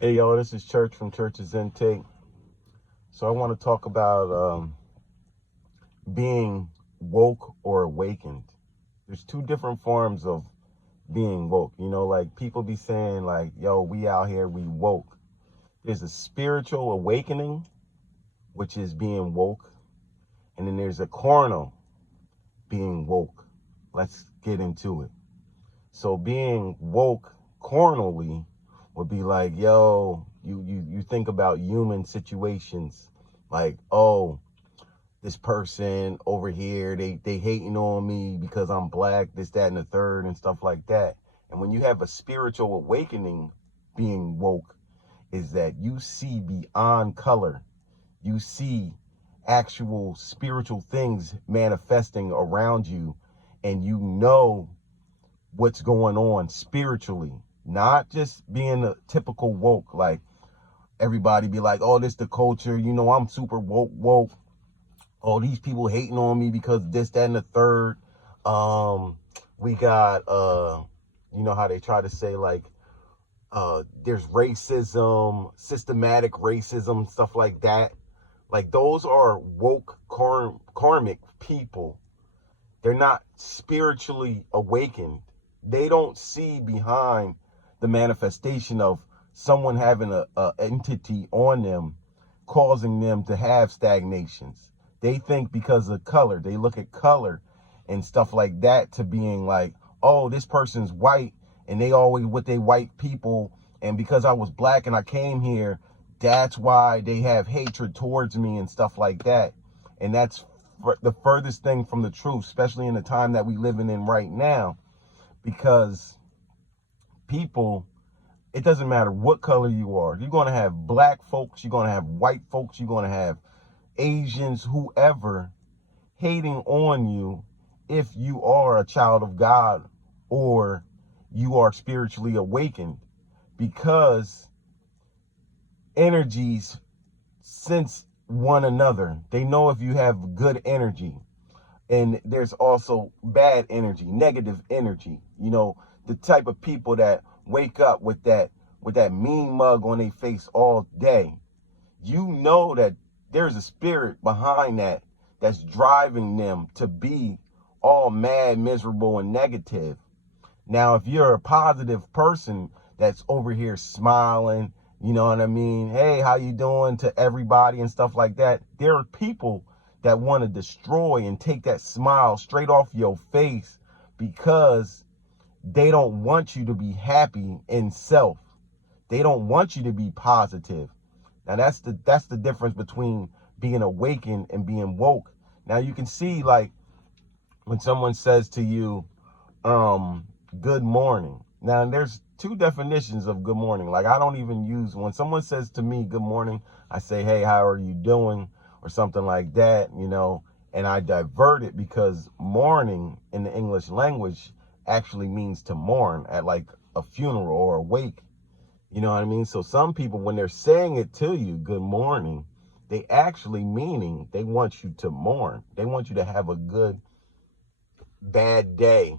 Hey y'all, this is Church from Church's Intake. So I want to talk about being woke or awakened. There's two different forms of being woke. Like people be saying like, yo, we out here, we woke. There's a spiritual awakening, which is being woke. And then there's a carnal being woke. Let's get into it. So being woke carnally would be like, yo, you think about human situations like, oh, this person over here, they hating on me because I'm black, this, that, and the third, and stuff like that. And when you have a spiritual awakening, being woke, is that you see beyond color. You see actual spiritual things manifesting around you, and you know what's going on spiritually, not just being a typical woke. Like everybody be like, oh, this the culture, I'm super woke. Oh, these people hating on me because this, that, and the third. We got how they try to say like there's racism, systematic racism, stuff like that. Like those are woke karmic people. They're not spiritually awakened. They don't see behind the manifestation of someone having a entity on them causing them to have stagnations. They think because of color, they look at color and stuff like that to being like, oh, this person's white and they always with they white people. And because I was black and I came here, that's why they have hatred towards me and stuff like that. And that's the furthest thing from the truth, especially in the time that we living in right now, because people, it doesn't matter what color you are. You're going to have black folks, you're going to have white folks, you're going to have Asians, whoever, hating on you if you are a child of God or you are spiritually awakened, because energies sense one another. They know if you have good energy, and there's also bad energy, negative energy. The type of people that wake up with that mean mug on their face all day. That there's a spirit behind that that's driving them to be all mad, miserable, and negative. Now, if you're a positive person that's over here smiling, you know what I mean? Hey, how you doing to everybody and stuff like that. There are people that want to destroy and take that smile straight off your face because they don't want you to be happy in self. They don't want you to be positive. Now that's the difference between being awakened and being woke. Now you can see like when someone says to you, good morning. Now there's two definitions of good morning. Like I don't even use, when someone says to me good morning, I say, hey, how are you doing? Or something like that, and I divert it because morning in the English language actually means to mourn at like a funeral or a wake. You know what I mean? So some people, when they're saying it to you, good morning, they actually meaning they want you to mourn. They want you to have a good, bad day,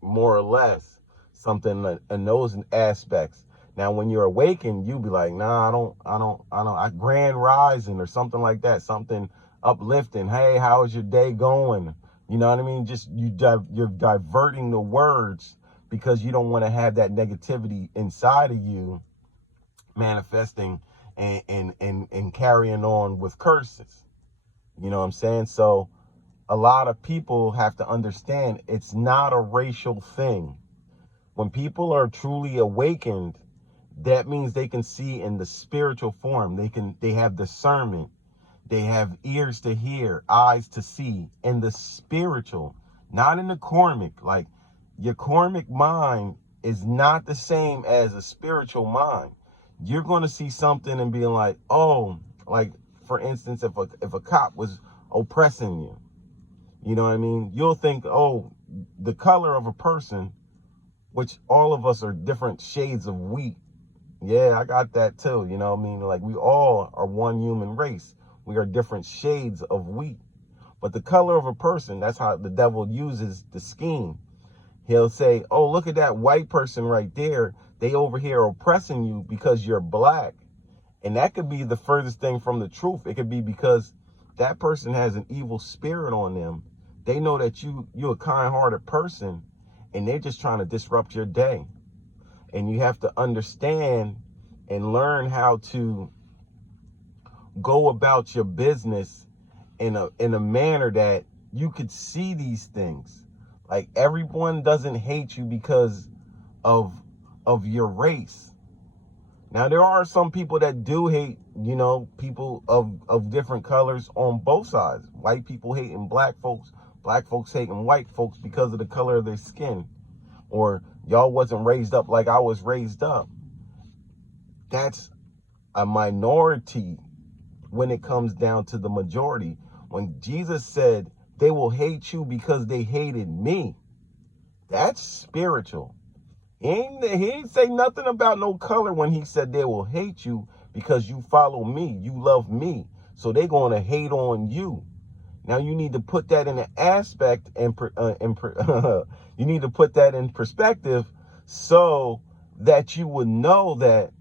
more or less, something in those aspects. Now, when you're awakened, you be like, nah, I grand rising or something like that, something uplifting. Hey, how is your day going? You know what I mean? Just you're diverting the words because you don't want to have that negativity inside of you manifesting and carrying on with curses. You know what I'm saying? So a lot of people have to understand it's not a racial thing. When people are truly awakened, that means they can see in the spiritual form. They have discernment. They have ears to hear, eyes to see in the spiritual, not in the karmic. Like your karmic mind is not the same as a spiritual mind. You're going to see something and be like, oh, like for instance, if a cop was oppressing you, you know what I mean? You'll think, oh, the color of a person, which all of us are different shades of wheat. Yeah, I got that too. You know what I mean? Like we all are one human race. We are different shades of wheat. But the color of a person, that's how the devil uses the scheme. He'll say, oh, look at that white person right there. They over here oppressing you because you're black. And that could be the furthest thing from the truth. It could be because that person has an evil spirit on them. They know that you're a kind-hearted person, and they're just trying to disrupt your day. And you have to understand and learn how to go about your business in a manner that you could see these things. Like, everyone doesn't hate you because of your race. Now, there are some people that do hate, people of different colors on both sides. White people hating black folks hating white folks because of the color of their skin. Or y'all wasn't raised up like I was raised up. That's a minority when it comes down to the majority. When Jesus said, they will hate you because they hated me, that's spiritual. He ain't say nothing about no color when he said they will hate you because you follow me, you love me. So they're going to hate on you. Now you need to put that in an aspect and you need to put that in perspective so that you would know that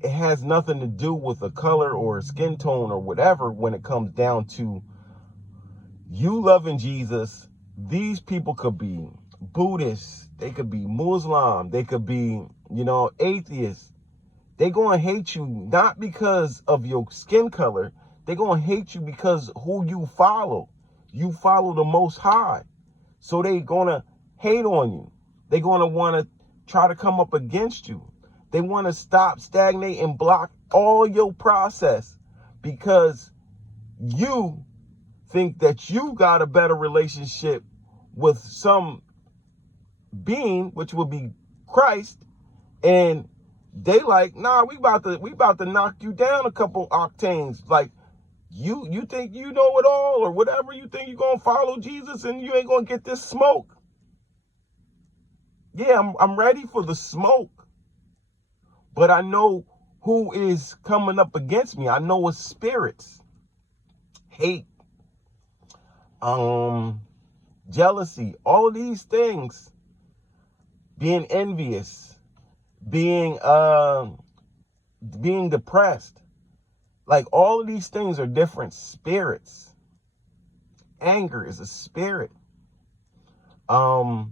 it has nothing to do with a color or a skin tone or whatever when it comes down to you loving Jesus. These people could be Buddhists, they could be Muslim, they could be, atheists. They're going to hate you not because of your skin color. They're going to hate you because who you follow. You follow the Most High. So they're going to hate on you. They're going to want to try to come up against you. They want to stop, stagnate, and block all your process because you think that you got a better relationship with some being, which would be Christ, and they like, nah, we about to knock you down a couple octanes. Like, you think you know it all or whatever. You think you're gonna follow Jesus and you ain't gonna get this smoke. Yeah, I'm ready for the smoke, but I know who is coming up against me. I know it's spirits, hate, jealousy, all of these things, being envious, being depressed. Like, all of these things are different spirits. Anger is a spirit. All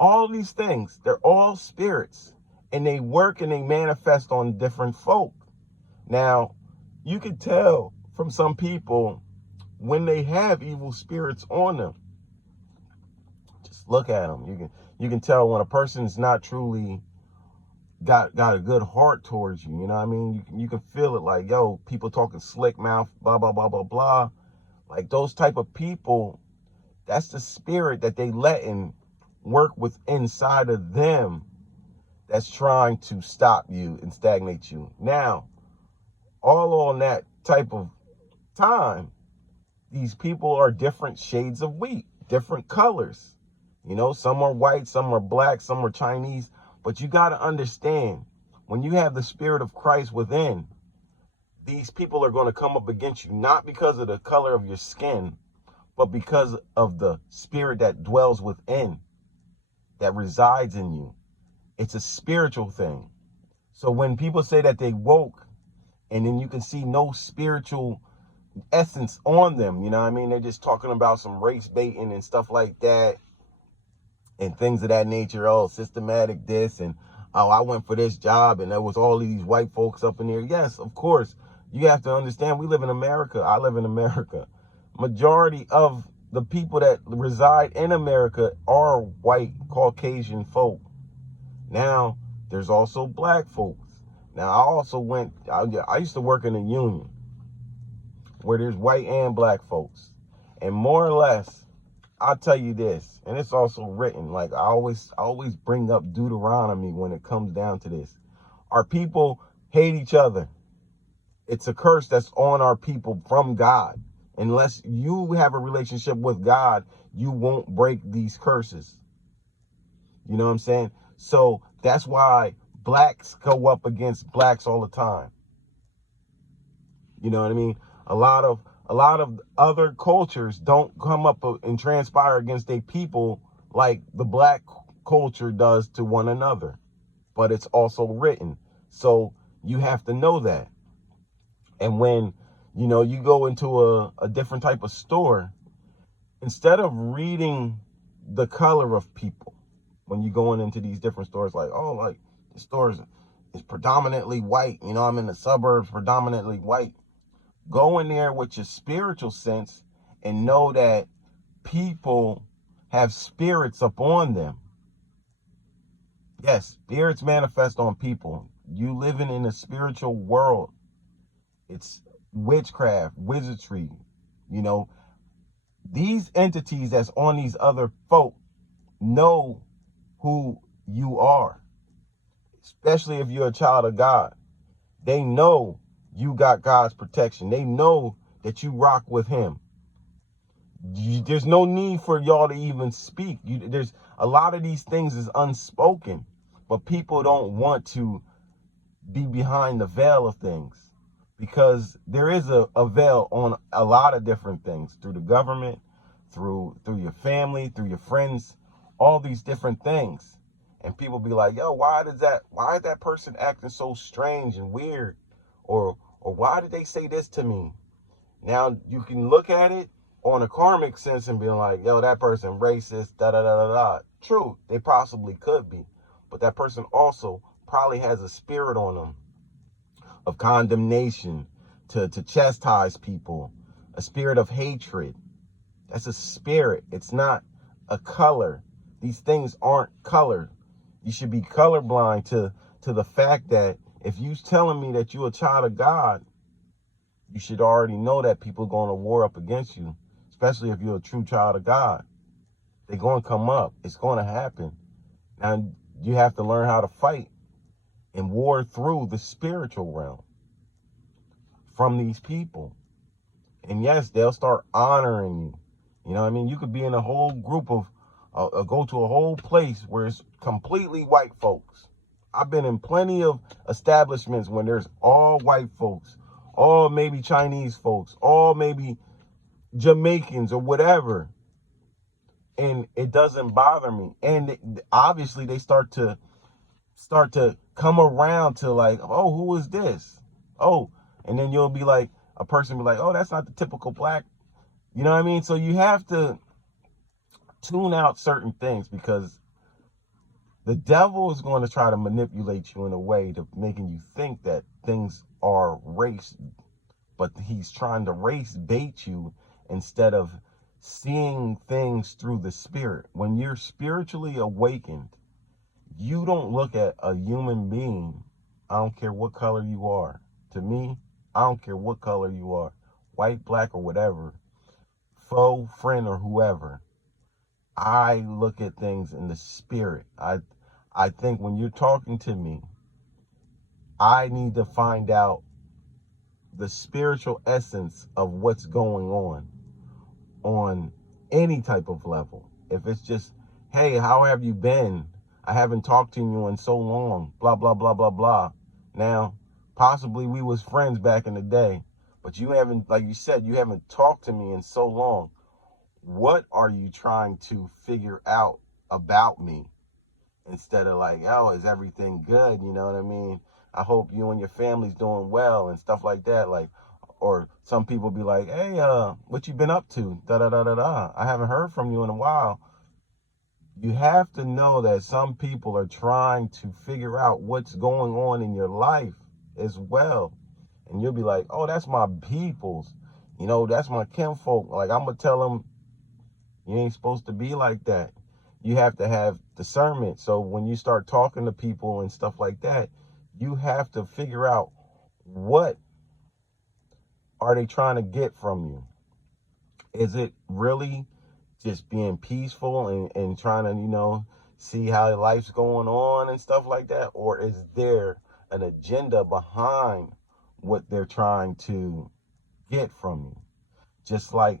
of these things, they're all spirits, and they work and they manifest on different folk. Now, you can tell from some people when they have evil spirits on them. Just look at them. You can tell when a person's not truly got a good heart towards you. You know what I mean? You can feel it, like, yo, people talking slick mouth, blah, blah, blah, blah, blah. Like, those type of people, that's the spirit that they letting work with inside of them that's trying to stop you and stagnate you. Now, all on that type of time, these people are different shades of wheat, different colors. Some are white, some are black, some are Chinese. But you got to understand, when you have the spirit of Christ within, these people are going to come up against you, not because of the color of your skin, but because of the spirit that dwells within, that resides in you. It's a spiritual thing. So when people say that they woke, and then you can see no spiritual essence on them, you know what I mean? They're just talking about some race baiting and stuff like that, and things of that nature. Oh, systematic this, and oh, I went for this job and there was all of these white folks up in there. Yes, of course. You have to understand, we live in America. I live in America. Majority of the people that reside in America are white, Caucasian folk. Now, there's also black folks. Now, I used to work in a union where there's white and black folks. And more or less, I'll tell you this, and it's also written, like, I always bring up Deuteronomy when it comes down to this. Our people hate each other. It's a curse that's on our people from God. Unless you have a relationship with God, you won't break these curses. You know what I'm saying? So that's why blacks go up against blacks all the time. You know what I mean? A lot of other cultures don't come up and transpire against their people like the black culture does to one another. but it's also written. So you have to know that. And when, you go into a different type of store, instead of reading the color of people, when you're going into these different stores, like, oh, like the store is predominantly white, I'm in the suburbs, predominantly white. Go in there with your spiritual sense and know that people have spirits upon them. Yes, spirits manifest on people. You living in a spiritual world. It's witchcraft, wizardry, these entities that's on these other folk know who you are, especially if you're a child of God. They know you got God's protection. They know that you rock with him. There's no need for y'all to even speak. There's a lot of these things is unspoken, but people don't want to be behind the veil of things, because there is a veil on a lot of different things, through the government, through your family, through your friends, all these different things. And people be like, yo, why is that person acting so strange and weird? Or why did they say this to me? Now you can look at it on a karmic sense and be like, yo, that person racist, da da da da da. True, they possibly could be, but that person also probably has a spirit on them of condemnation, to chastise people, a spirit of hatred. That's a spirit. It's not a color. These things aren't color. You should be colorblind to the fact that if you're telling me that you're a child of God, you should already know that people are going to war up against you, especially if you're a true child of God. They're going to come up. It's going to happen. Now, you have to learn how to fight and war through the spiritual realm from these people. And yes, they'll start honoring you. You know what I mean? You could be in a whole group of, go to a whole place where it's completely white folks. I've been in plenty of establishments when there's all white folks, all maybe Chinese folks, all maybe Jamaicans or whatever. And it doesn't bother me. And obviously they start to come around to like, oh, who is this? Oh, and then you'll be like, a person be like, oh, that's not the typical black. You know what I mean? So you have to tune out certain things, because the devil is going to try to manipulate you in a way to making you think that things are race, but he's trying to race bait you instead of seeing things through the spirit. When you're spiritually awakened, you don't look at a human being. I don't care what color you are. To me, I don't care what color you are, white, black, or whatever, foe, friend, or whoever. I look at things in the spirit. I think when you're talking to me, I need to find out the spiritual essence of what's going on any type of level. If it's just, hey, how have you been? I haven't talked to you in so long, blah, blah, blah, blah, blah. Now, possibly we was friends back in the day, but you haven't, like you said, you haven't talked to me in so long. What are you trying to figure out about me? Instead of like, oh, is everything good? You know what I mean? I hope you and your family's doing well and stuff like that. Like, or some people be like, hey, what you been up to? Da da da da da. I haven't heard from you in a while. You have to know that some people are trying to figure out what's going on in your life as well. And you'll be like, oh, that's my peoples. That's my kinfolk. Like, I'm going to tell them, you ain't supposed to be like that. You have to have discernment. So when you start talking to people and stuff like that, you have to figure out, what are they trying to get from you? Is it really just being peaceful and trying to, see how life's going on and stuff like that? Or is there an agenda behind what they're trying to get from you? Just like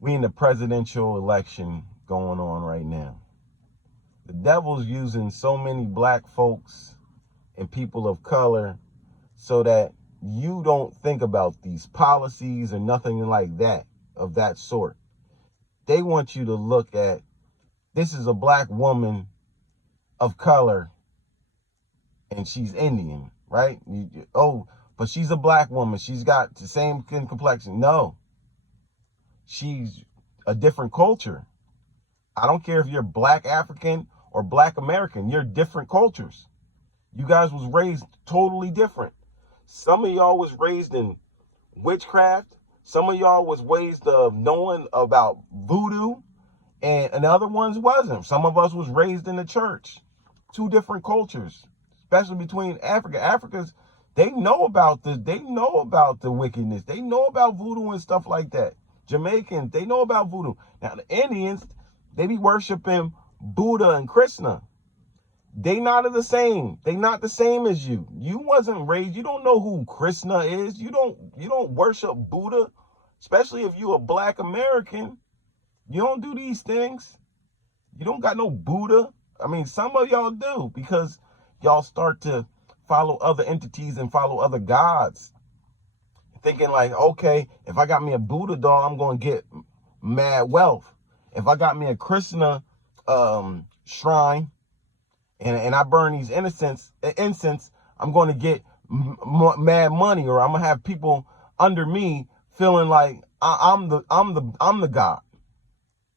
we in the presidential election going on right now. The devil's using so many black folks and people of color so that you don't think about these policies or nothing like that, of that sort. They want you to look at, this is a black woman of color and she's Indian, right? Oh, but she's a black woman. She's got the same skin complexion. No, she's a different culture. I don't care if you're black African or black American. You're different cultures. You guys was raised totally different. Some of y'all was raised in witchcraft. Some of y'all was raised knowing about voodoo, and the other ones wasn't. Some of us was raised in the church. Two different cultures, especially between Africa. Africans, they know about the wickedness. They know about voodoo and stuff like that. Jamaicans, they know about voodoo. Now the Indians, they be worshiping Buddha and Krishna. They not the same. They not the same as you. You wasn't raised. You don't know who Krishna is. You don't worship Buddha, especially if you a black American. You don't do these things. You don't got no Buddha. I mean, some of y'all do, because y'all start to follow other entities and follow other gods, thinking like, okay, if I got me a Buddha doll, I'm going to get mad wealth. If I got me a Krishna shrine, and I burn these incense, I'm going to get mad money, or I'm going to have people under me feeling like I'm the God.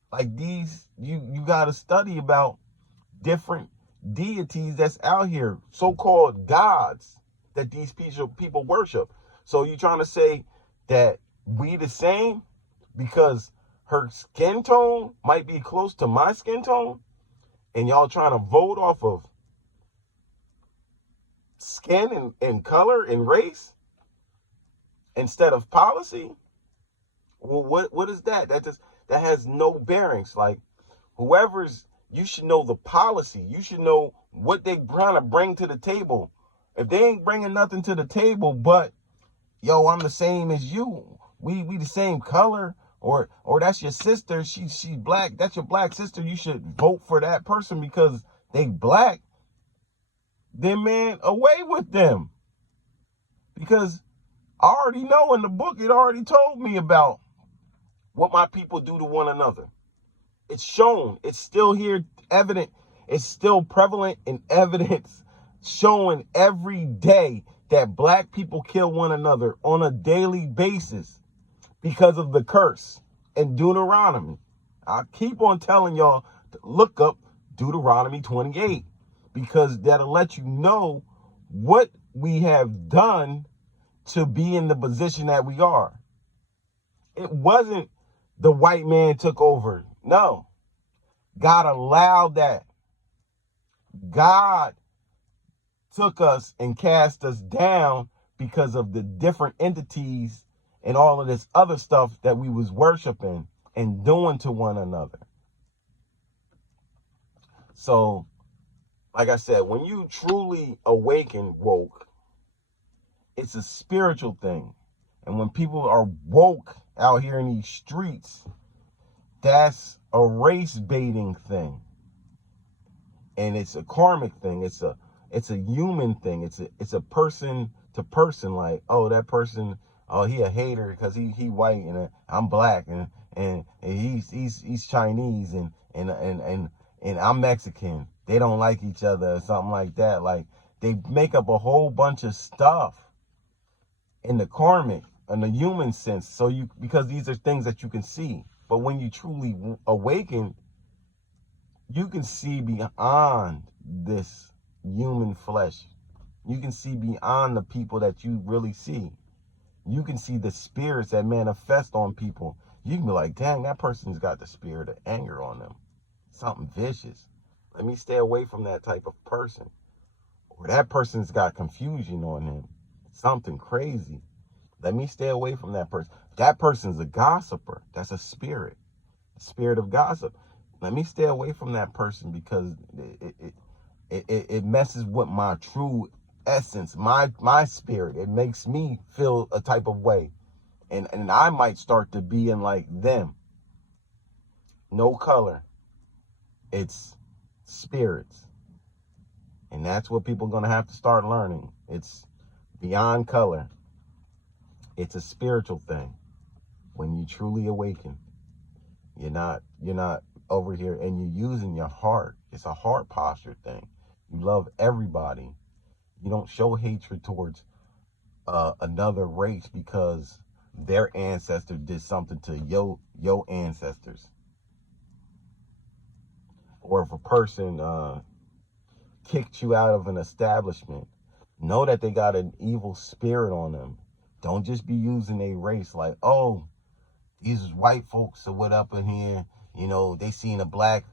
Like these, you got to study about different deities that's out here, so-called gods that these people worship. So you trying to say that we the same because her skin tone might be close to my skin tone, and y'all trying to vote off of skin and color and race instead of policy? Well, what is that? That has no bearings. Like, you should know the policy. You should know what they trying to bring to the table. If they ain't bringing nothing to the table, but yo, I'm the same as you. We the same color, or that's your sister. She's black. That's your black sister. You should vote for that person because they black. Then man, away with them. Because I already know in the book, it already told me about what my people do to one another. It's shown. It's still here, evident. It's still prevalent in evidence, showing every day that black people kill one another on a daily basis because of the curse in Deuteronomy. I keep on telling y'all to look up Deuteronomy 28, because that'll let you know what we have done to be in the position that we are. It wasn't the white man took over. No. God allowed that. God took us and cast us down because of the different entities and all of this other stuff that we was worshiping and doing to one another. So, like I said, when you truly awaken woke, it's a spiritual thing. And when people are woke out here in these streets, that's a race baiting thing. And it's a karmic thing. It's a human thing. It's a person to person, like, oh, that person, oh, he a hater because he white and I'm black and he's Chinese and I'm Mexican. They don't like each other or something like that. Like, they make up a whole bunch of stuff in the karmic, in the human sense. So because these are things that you can see. But when you truly awaken, you can see beyond this human flesh. You can see beyond the people that you really see. You can see the spirits that manifest on people. You can be like, dang, that person's got the spirit of anger on them. Something vicious. Let me stay away from that type of person. Or that person's got confusion on him. Something crazy. Let me stay away from that person. That person's a gossiper. That's a spirit. The spirit of gossip. Let me stay away from that person because it messes with my true essence, my spirit. It makes me feel a type of way. And I might start to be in like them. No color. It's spirits. And that's what people are going to have to start learning. It's beyond color. It's a spiritual thing. When you truly awaken, you're not over here and you're using your heart. It's a heart posture thing. You love everybody. You don't show hatred towards another race because their ancestor did something to your ancestors. Or if a person kicked you out of an establishment, know that they got an evil spirit on them. Don't just be using a race like, oh, these white folks are what up in here. You know, they seen a black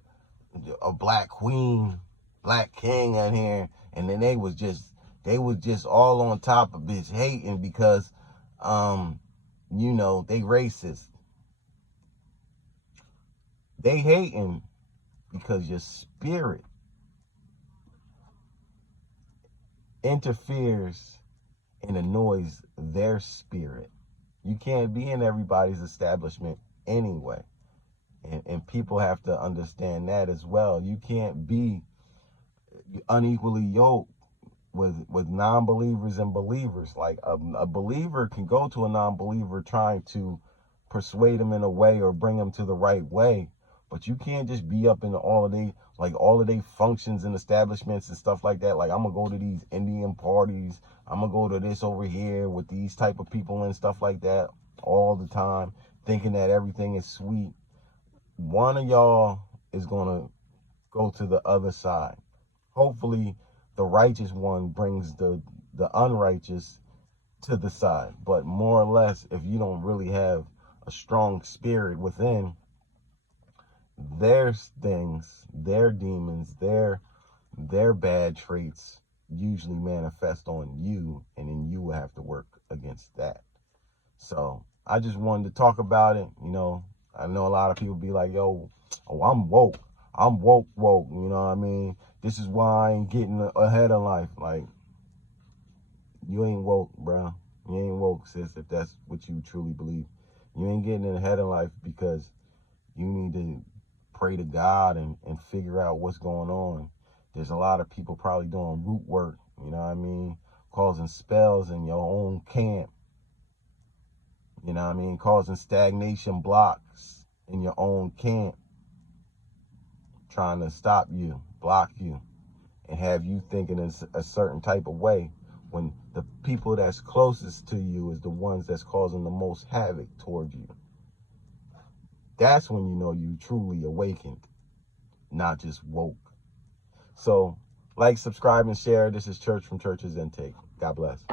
queen, black king in here, and then they was just all on top of bitch hating because you know, they racist. They hating because your spirit interferes and annoys their spirit. You can't be in everybody's establishment anyway. And people have to understand that as well. You can't be unequally yoked with non-believers and believers. Like a believer can go to a non-believer trying to persuade him in a way or bring him to the right way, but you can't just be up in all of they functions and establishments and stuff like that. Like, I'm gonna go to these Indian parties, I'm gonna go to this over here with these type of people and stuff like that all the time, thinking that everything is sweet. One of y'all is gonna go to the other side. Hopefully the righteous one brings the unrighteous to the side. But more or less, if you don't really have a strong spirit within, their things, their demons, their bad traits usually manifest on you, and then you will have to work against that. So I just wanted to talk about it. You know, I know a lot of people be like, yo, oh, I'm woke. I'm woke. You know what I mean? This is why I ain't getting ahead of life. Like, you ain't woke, bro. You ain't woke, sis, if that's what you truly believe. You ain't getting ahead of life because you need to pray to God and figure out what's going on. There's a lot of people probably doing root work, you know what I mean? Causing spells in your own camp. You know what I mean? Causing stagnation blocks in your own camp. Trying to stop you, block you, and have you thinking in a certain type of way, when the people that's closest to you is the ones that's causing the most havoc toward you. That's when you know you truly awakened, not just woke. So, like, subscribe, and share. This is Church from Church's Intake. God bless.